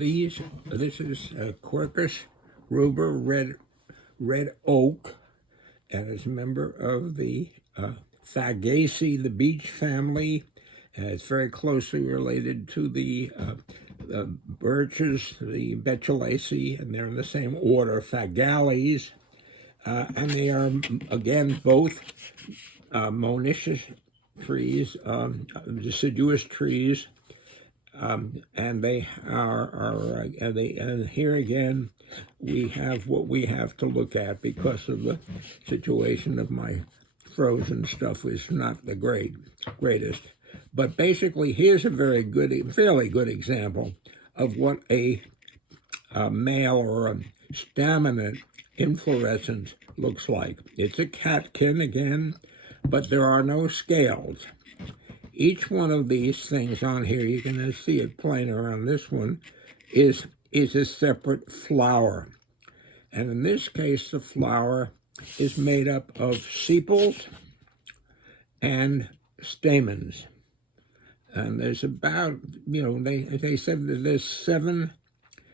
This is Quercus ruber red oak, and is a member of the Fagaceae, the beech family. It's very closely related to the birches, the Betulaceae, and they're in the same order, Fagales. And they are, again, both monoecious trees, deciduous trees, and they and here again we have what we have to look at because of the situation of my frozen stuff is not the greatest. But basically, here's a fairly good example of what a male or a staminate inflorescence looks like. It's a catkin again, but there are no scales. Each one of these things on here, you can see it plainer on this one, is a separate flower. And in this case, the flower is made up of sepals and stamens. And there's about, they said that there's 7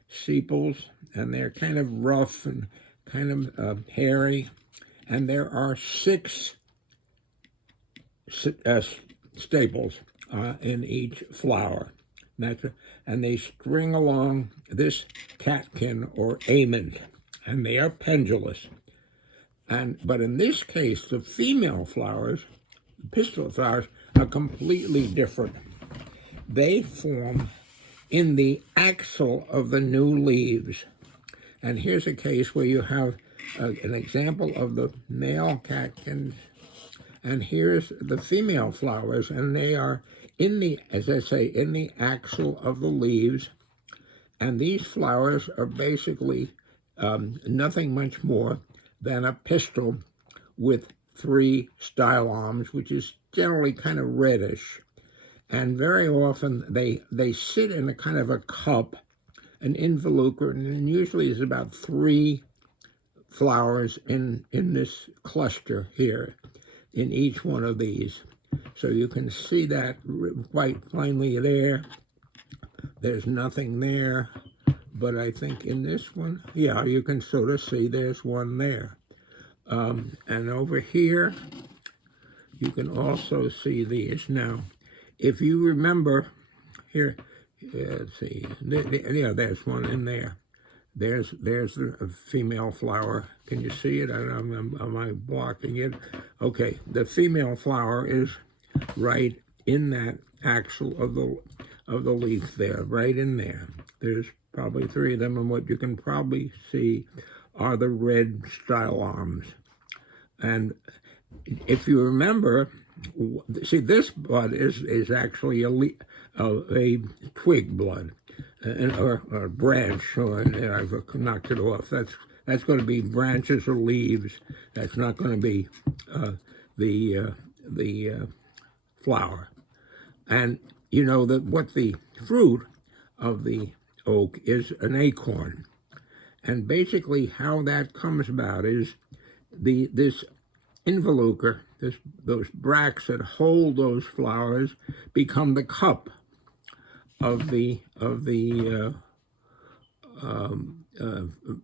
sepals, and they're kind of rough and kind of hairy. And there are 6 staples in each flower. And they string along this catkin or ament, and they are pendulous. But in this case, the female flowers, the pistil flowers, are completely different. They form in the axil of the new leaves. And here's a case where you have an example of the male catkins, and here's the female flowers, and they are in the, as I say, in the axil of the leaves. And these flowers are basically nothing much more than a pistil with 3 stylomes, which is generally kind of reddish. And very often they sit in a kind of a cup, an involucre, and usually there's about 3 flowers in this cluster here, in each one of these. So you can see that quite plainly there. There's nothing there, but I think in this one, yeah, you can sort of see there's one there. And over here, you can also see these. Now, if you remember here, let's see, yeah, there's one in there. There's a female flower. Can you see it? Am I blocking it? Okay, the female flower is right in that axil of the leaf there, right in there. There's probably 3 of them, and what you can probably see are the red stylomes. And if you remember, see, this bud is actually a twig bud, or a branch, or I've knocked it off. That's going to be branches or leaves. That's not going to be the flower. And you know that what the fruit of the oak is an acorn. And basically how that comes about is this involucre, those bracts that hold those flowers, become the cup of the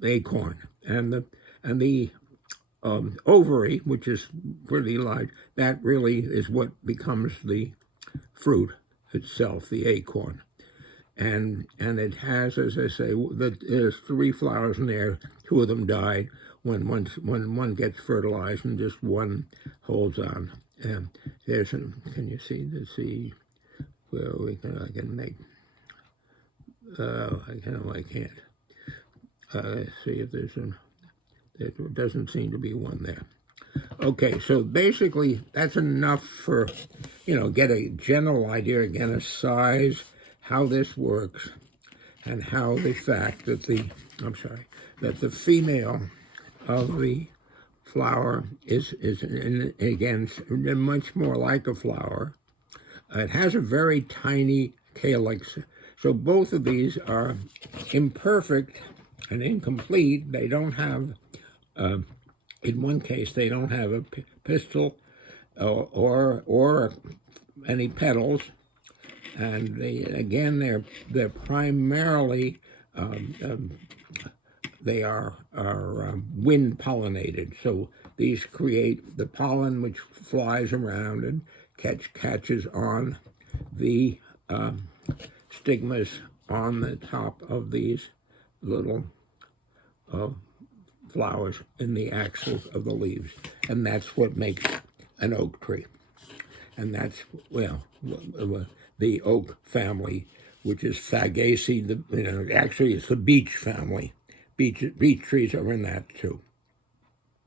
acorn, and the ovary, which is pretty large, that really is what becomes the fruit itself, the acorn. And it has, as I say, there's 3 flowers in there. 2 of them died when one gets fertilized, and just one holds on. And can you see where I can make? I can't. See if there doesn't seem to be one there. Okay, so basically that's enough for, get a general idea, again, of size, how this works, and how the fact that the female of the flower is again much more like a flower. It has a very tiny calyx. So both of these are imperfect and incomplete. They don't have, in one case, they don't have a pistil or any petals. and they're primarily they are wind pollinated. So these create the pollen which flies around and catches on the stigmas on the top of these little flowers in the axils of the leaves, and that's what makes an oak tree. And that's, well, the oak family, which is Fagaceae. Actually, it's the beech family. Beech trees are in that too.